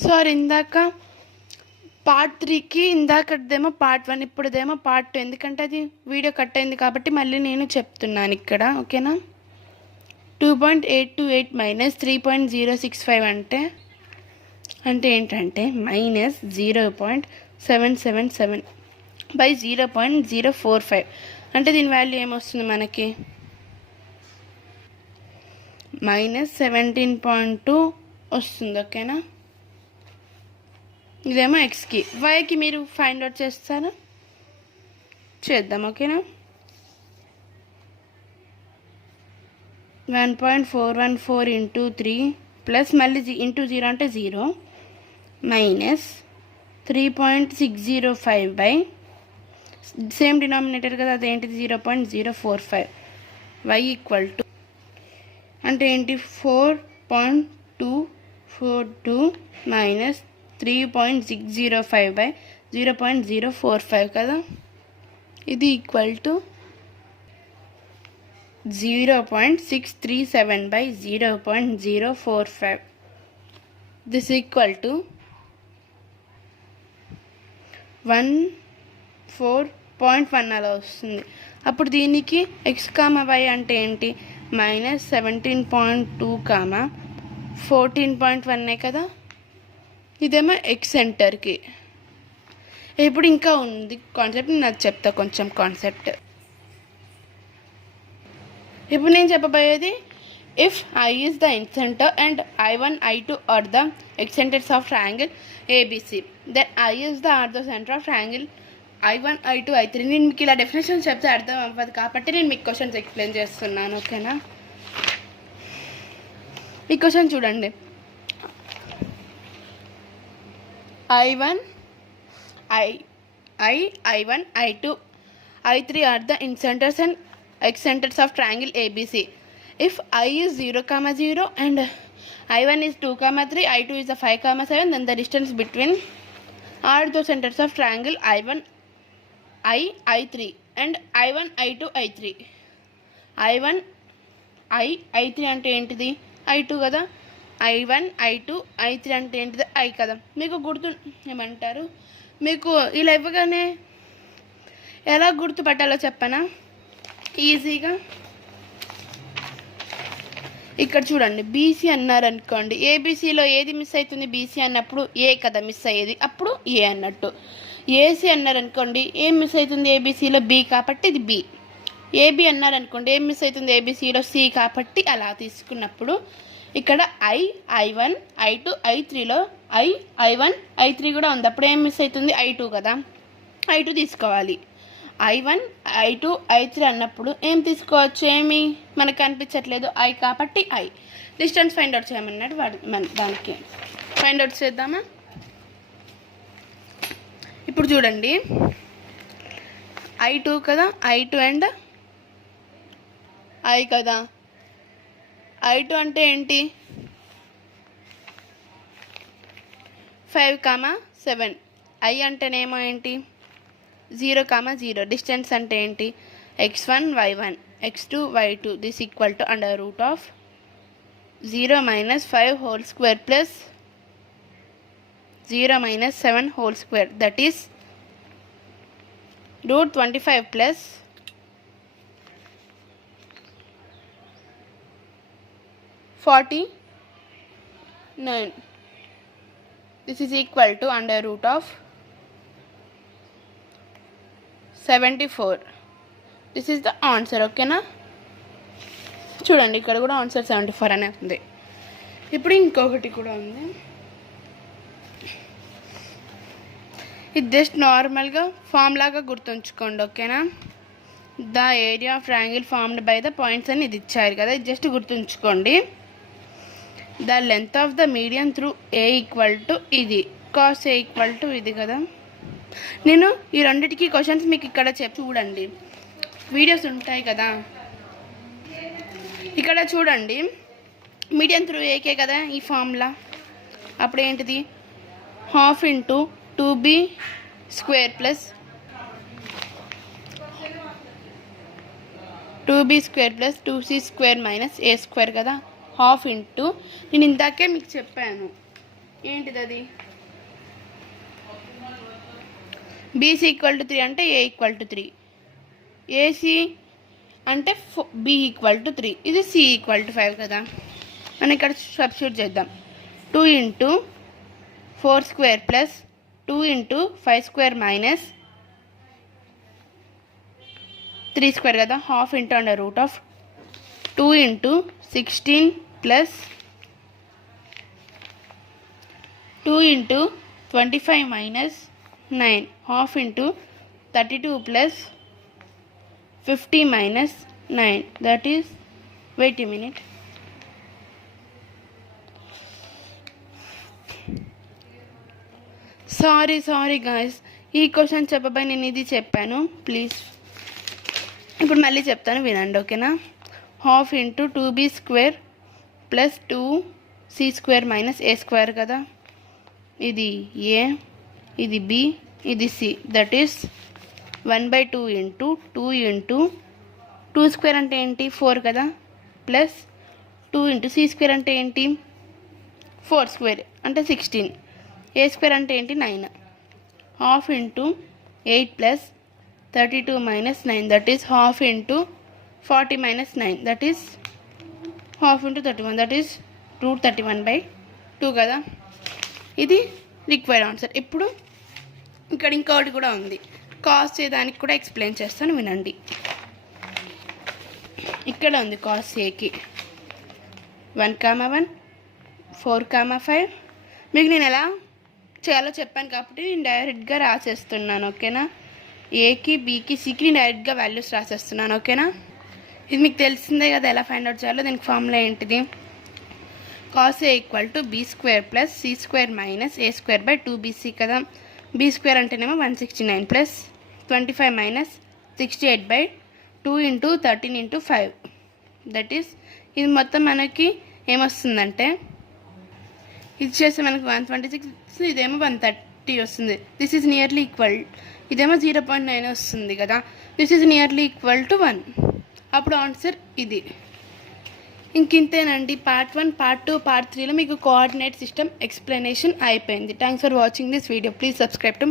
Sorry, ఇందాక part 3కి ఇందాకదేమో part 1, ఇప్పుడుదేమో part 2. ఎందుకంటే అది వీడియో కట్ అయింది కాబట్టి మళ్ళీ నేను చెప్తున్నాను ఇక్కడ. ఓకేనా? 2.828 మైనస్ 3.065 అంటే ఏంటంటే మైనస్ 0.777 బై 0.045. అంటే దీని వాల్యూ ఏమొస్తుంది మనకి? మైనస్ 17.2 వస్తుంది. ఓకేనా? ఇదేమో ఎక్స్కి. వైకి మీరు ఫైండ్ అవుట్ చేస్తారా? చేద్దాం. ఓకేనా? 1.414 ఇంటూ 3 ప్లస్ మళ్ళీ ఇంటూ 0 అంటే 0 మైనస్ 3.605 బై సేమ్ డినామినేటర్ కదా, అదేంటిది 0.045. వై ఈక్వల్ టు అంటే ఏంటి? 4.242 మైనస్ 3.605 బై 0.045 కదా. ఇది equal to 0.637 by 0.045. This equal to 14.1 అలా వస్తుంది. అప్పుడు దీనికి ఎక్స్ కామా వై అంటే ఏంటి? మైనస్ 17.2 కామా 14.1 కదా. ఇదేమో ఎక్స్ సెంటర్కి. ఇప్పుడు ఇంకా ఉంది కాన్సెప్ట్, నాకు చెప్తా కొంచెం కాన్సెప్ట్. ఇప్పుడు నేను చెప్పబోయేది, if I is the incentre and I1 I2 are the excentres of triangle ABC, then I is the orthocentre of triangle I1 I2 I3. నేను మీకు ఇలా డెఫినేషన్ చెప్తే అర్థం అవ్వదు కాబట్టి నేను మీకు క్వశ్చన్స్ ఎక్స్ప్లెయిన్ చేస్తున్నాను. ఓకేనా? ఈ క్వశ్చన్ చూడండి. I1 I2 I3 are the incenters and excenters of triangle ABC. If I is 0, and I1 is 2, 3, I2 is 5, 7, then the distance between are the centers of triangle I1 I3 and I1 I2 I3. I1 I3 అంటే ఏంటిది? I2 కదా. I1 I2 I3 అంటే ఏంటిది? I కదా. మీకు గుర్తు ఏమంటారు? మీకు ఇలా ఇవ్వగానే ఎలా గుర్తుపట్టాలో చెప్పనా? ఈజీగా ఇక్కడ చూడండి. బీసీ అన్నారనుకోండి, ఏబీసీలో ఏది మిస్ అవుతుంది? బీసీ అన్నప్పుడు ఏ కదా మిస్ అయ్యేది, అప్పుడు ఏ అన్నట్టు. ఏసీ అన్నారనుకోండి, ఏం మిస్ అవుతుంది? ఏబీసీలో బి కాబట్టి ఇది బి. ఏబి అన్నారనుకోండి, ఏం మిస్ అవుతుంది? ఏబీసీలో సి కాబట్టి అలా తీసుకున్నప్పుడు ఇక్కడ I1 I2 I3లో I1 I3 కూడా ఉంది. అప్పుడు ఏం మిస్ అవుతుంది? I2 కదా. I2 తీసుకోవాలి. I1 I2 I3 అన్నప్పుడు ఏం తీసుకోవచ్చు? ఏమి మనకు కనిపించట్లేదు, I కాబట్టి I. డిస్టెన్స్ ఫైండ్ అవుట్ చేయమన్నాడు వాడు. దానికి ఫైండ్ అవుట్ చేద్దామా? ఇప్పుడు చూడండి, I2 కదా, I2 అండ్ I కదా. I2 అంటే ఏంటి? 5, 7. I అంటేనేమో ఏంటి? 0, 0. డిస్టెన్స్ అంటే ఏంటి? x1 y1 x2 y2. This equal to under root of 0 - 5 whole square plus 0 - 7 whole square, that is √25 plus 49. This is equal to under root of 74. This is the answer. ఓకేనా? చూడండి, ఇక్కడ కూడా answer 74 అనే ఉంది. ఇప్పుడు ఇంకొకటి కూడా ఉంది. ఇది జస్ట్ నార్మల్గా ఫామ్ లాగా గుర్తుంచుకోండి. ఓకేనా? The area of triangle formed by the points అని ఇది ఇచ్చారు కదా, ఇది జస్ట్ గుర్తుంచుకోండి. The length of the medium through a equal to ఇది, కాస్ ఏ ఈక్వల్ టు ఇది కదా. నేను ఈ రెండింటికి క్వశ్చన్స్ మీకు ఇక్కడ చూడండి, వీడియోస్ ఉంటాయి కదా. ఇక్కడ చూడండి, మీడియం త్రూ ఏకే కదా ఈ ఫార్ములా. అప్పుడు ఏంటిది? 1/2 into 2b square plus 2b square plus 2c square minus a square కదా. 1/2 ఇంటూ, నేను ఇందాకే మీకు చెప్పాను, ఏంటిది అది? బీసీ ఈక్వల్ టు 3 అంటే ఏ ఈక్వల్ టు 3, ఏసీ అంటే బి ఈక్వల్ టు 3, ఇది సి ఈక్వల్ టు 5 కదా. మనం ఇక్కడ సబ్స్టిట్యూట్ చేద్దాం. 2 into 4 square plus 2 into 5 square minus 3 square కదా, half into under root of 2 into 16 plus 2 into 25 minus 9, half into 32 plus 50 minus 9, that is, wait a minute, sorry guys, ఈ question చెప్పబోయి నేను ఇది చెప్పాను, ప్లీజ్ ఇప్పుడు మళ్ళీ చెప్తాను వినండి, ఓకేనా. Half into 2b square plus 2c square minus a square కదా, ఇది a, ఇది b, ఇది c, that is 1/2 into 2 into 2 square అంటే ఏంటి 4 కదా, ప్లస్ 2 ఇంటూ సి స్క్వేర్ అంటే ఏంటి 4 స్క్వేర్ అంటే 16, ఏ స్క్వేర్ అంటే ఏంటి 9, half into 8 plus 32 minus 9, that is half into 40 minus 9, that is half into 31, that is √31/2 కదా. ఇది రిక్వైర్డ్ ఆన్సర్. ఇప్పుడు ఇక్కడ ఇంకోటి కూడా ఉంది, కాస్ చేయడానికి కూడా ఎక్స్ప్లెయిన్ చేస్తాను వినండి. ఇక్కడ ఉంది కాస్ ఏకి 1,1 4,5, మీకు నేను ఎలా చేయాలో చెప్పాను కాబట్టి నేను డైరెక్ట్గా రాసేస్తున్నాను, ఓకేనా. ఏకి బీకి సికి నేను డైరెక్ట్గా వాల్యూస్ రాసేస్తున్నాను, ఓకేనా. ఇది మీకు తెలిసిందే కదా ఎలా ఫైండ్ అవుట్ చేయాలో. దీనికి ఫార్ములా ఏంటిది, cos A equal to b square plus c square minus a square by 2bc కదా. బీ స్క్వేర్ అంటేనేమో 169 plus 25 minus 68/2 into 13 into 5, that is, ఇది మొత్తం మనకి ఏమొస్తుందంటే ఇది చేస్తే మనకి 126, ఇదేమో 130 వస్తుంది. దిస్ ఈజ్ నియర్లీ ఈక్వల్, ఇదేమో 0.9 వస్తుంది కదా, this is nearly equal to 1, అప్పుడు ఆన్సర్ ఇది. ఇంకింతేనండి. పార్ట్ 1, పార్ట్ 2, పార్ట్ 3లో మీకు కోఆర్డినేట్ సిస్టమ్ ఎక్స్ప్లెనేషన్ అయిపోయింది. Thanks for watching this video. Please subscribe to